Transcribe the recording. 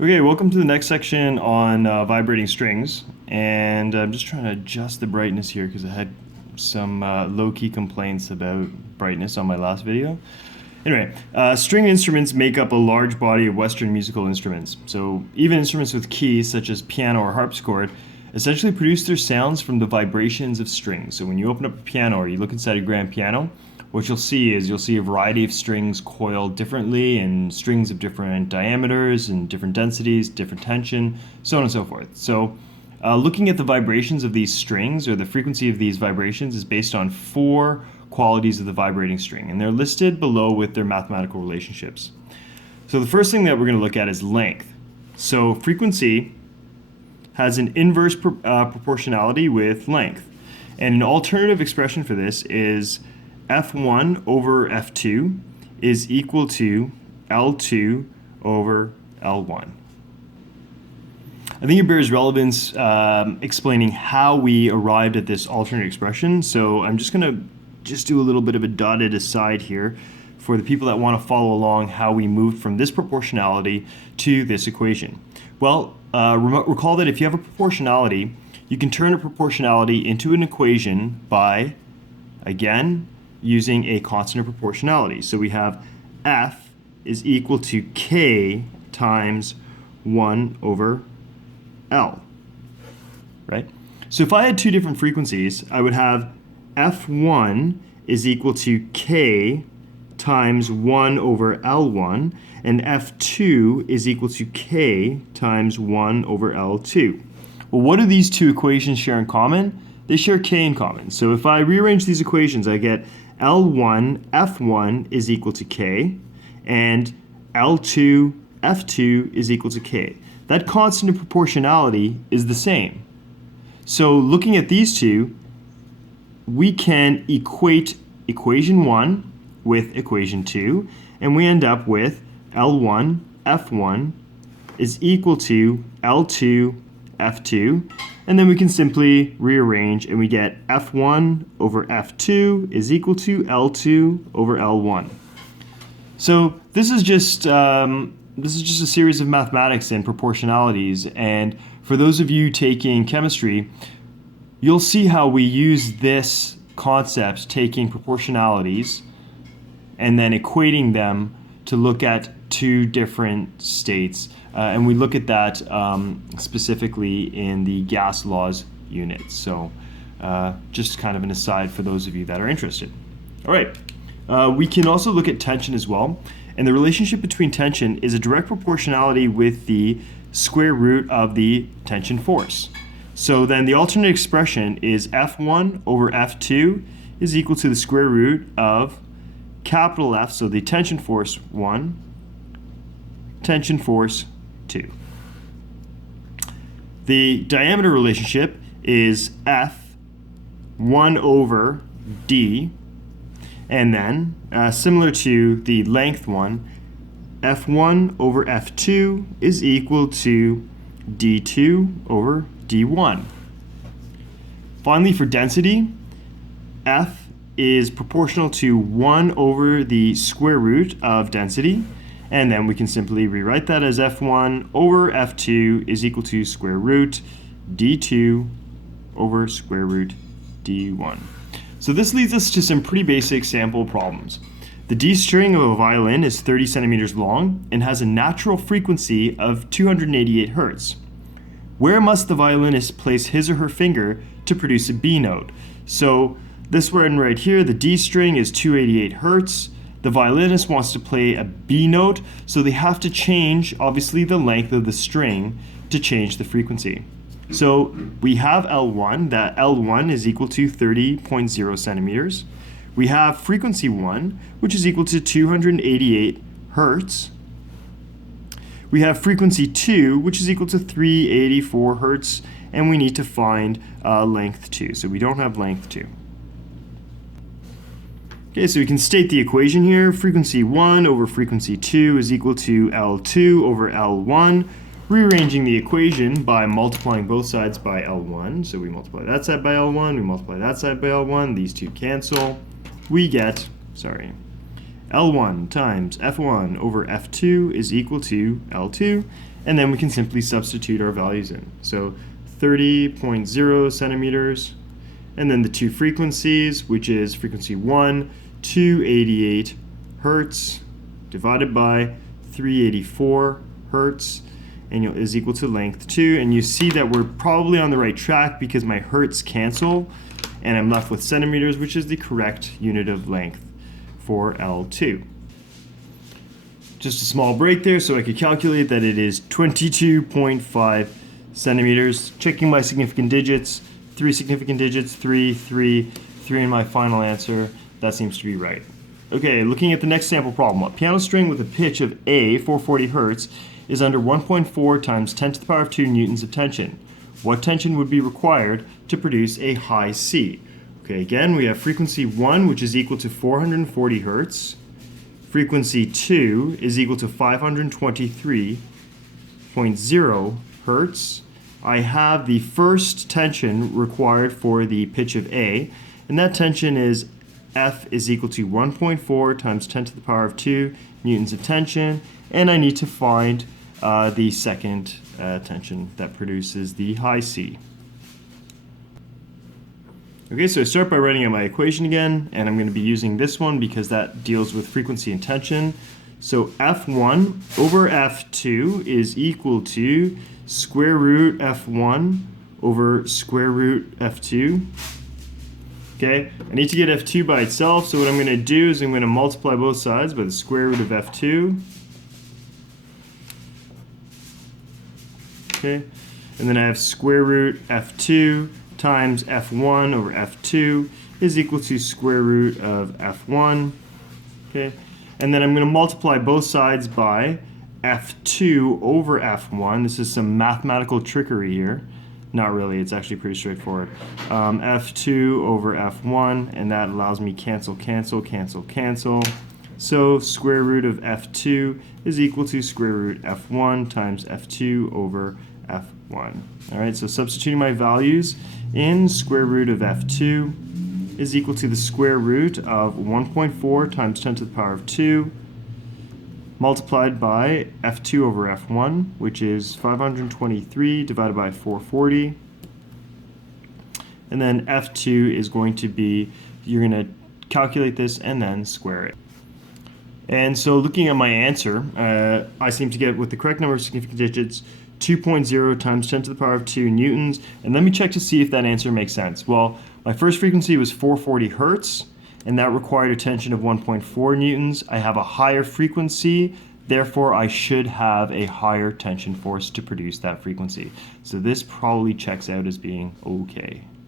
Okay, welcome to the next section on vibrating strings. And I'm just trying to adjust the brightness here because I had some low-key complaints about brightness on my last video. Anyway, string instruments make up a large body of Western musical instruments. So even instruments with keys, such as piano or harpsichord, essentially produce their sounds from the vibrations of strings. So when you open up a piano or you look inside a grand piano, what you'll see a variety of strings coiled differently, and strings of different diameters and different densities, different tension, so on and so forth. So looking at the vibrations of these strings, or the frequency of these vibrations, is based on four qualities of the vibrating string, and they're listed below with their mathematical relationships. So the first thing that we're going to look at is length. So frequency has an inverse proportionality with length, and an alternative expression for this is F1 over F2 is equal to L2 over L1. I think it bears relevance explaining how we arrived at this alternate expression. So I'm just going to do a little bit of a dotted aside here for the people that want to follow along how we moved from this proportionality to this equation. Well, recall that if you have a proportionality, you can turn a proportionality into an equation by, again, using a constant of proportionality. So we have F is equal to K times 1 over L, right? So if I had two different frequencies, I would have F1 is equal to K times 1 over L1, and F2 is equal to K times 1 over L2. Well, what do these two equations share in common? They share K in common. So if I rearrange these equations, I get L1 F1 is equal to K, and L2 F2 is equal to K. That constant of proportionality is the same. So looking at these two, we can equate equation 1 with equation 2, and we end up with L1 F1 is equal to L2 F2, and then we can simply rearrange and we get F1 over F2 is equal to L2 over L1. So this is just a series of mathematics and proportionalities, and for those of you taking chemistry, you'll see how we use this concept, taking proportionalities and then equating them to look at two different states. And we look at that specifically in the gas laws unit. So just kind of an aside for those of you that are interested. All right, we can also look at tension as well. And the relationship between tension is a direct proportionality with the square root of the tension force. So then the alternate expression is F1 over F2 is equal to the square root of capital F, so the tension force 1, tension force 2. The diameter relationship is F1 over D, and then similar to the length one, F1 over F2 is equal to D2 over D1. Finally, for density, F is proportional to 1 over the square root of density, and then we can simply rewrite that as F1 over F2 is equal to square root D2 over square root D1. So this leads us to some pretty basic sample problems. The D string of a violin is 30 centimeters long and has a natural frequency of 288 hertz. Where must the violinist place his or her finger to produce a B note? So this one right here, the D string is 288 hertz. The violinist wants to play a B note, so they have to change, obviously, the length of the string to change the frequency. So we have L1, that L1 is equal to 30.0 centimeters. We have frequency 1, which is equal to 288 hertz. We have frequency 2, which is equal to 384 hertz, and we need to find length 2. So we don't have length 2. Okay, so we can state the equation here. Frequency 1 over frequency 2 is equal to L2 over L1. Rearranging the equation by multiplying both sides by L1. So we multiply that side by L1, we multiply that side by L1. These two cancel. We get, L1 times F1 over F2 is equal to L2. and then we can simply substitute our values in. So 30.0 centimeters, and then the two frequencies, which is frequency 1, 288 hertz, divided by 384 hertz, and is equal to length 2. And you see that we're probably on the right track because my hertz cancel, and I'm left with centimeters, which is the correct unit of length for L2. Just a small break there so I could calculate that it is 22.5 centimeters. Checking my significant digits, 3 significant digits, 3, 3, 3 in my final answer. That seems to be right. Okay, looking at the next sample problem. A piano string with a pitch of A, 440 hertz, is under 1.4 times 10 to the power of 2 newtons of tension. What tension would be required to produce a high C? Okay, again, we have frequency 1, which is equal to 440 hertz. Frequency 2 is equal to 523.0 hertz. I have the first tension required for the pitch of A, and that tension is F is equal to 1.4 times 10 to the power of 2 newtons of tension, and I need to find the second tension that produces the high C. Okay, so I start by writing out my equation again, and I'm going to be using this one because that deals with frequency and tension. So F1 over F2 is equal to square root F1 over square root F2. Okay, I need to get F2 by itself, so what I'm going to do is I'm going to multiply both sides by the square root of F2. Okay, and then I have square root F2 times F1 over F2 is equal to square root of F1. Okay, and then I'm going to multiply both sides by F2 over F1. This is some mathematical trickery here. Not really, it's actually pretty straightforward. F2 over F1, and that allows me cancel, cancel, cancel, cancel. So square root of F2 is equal to square root F1 times F2 over F1. All right, so substituting my values in, square root of F2 is equal to the square root of 1.4 times 10 to the power of 2 multiplied by F2 over F1, which is 523 divided by 440. And then F2 is going to be, you're going to calculate this and then square it. And so looking at my answer, I seem to get, with the correct number of significant digits, 2.0 times 10 to the power of 2 newtons. And let me check to see if that answer makes sense. Well, my first frequency was 440 hertz, and that required a tension of 1.4 newtons. I have a higher frequency, therefore I should have a higher tension force to produce that frequency. So this probably checks out as being okay.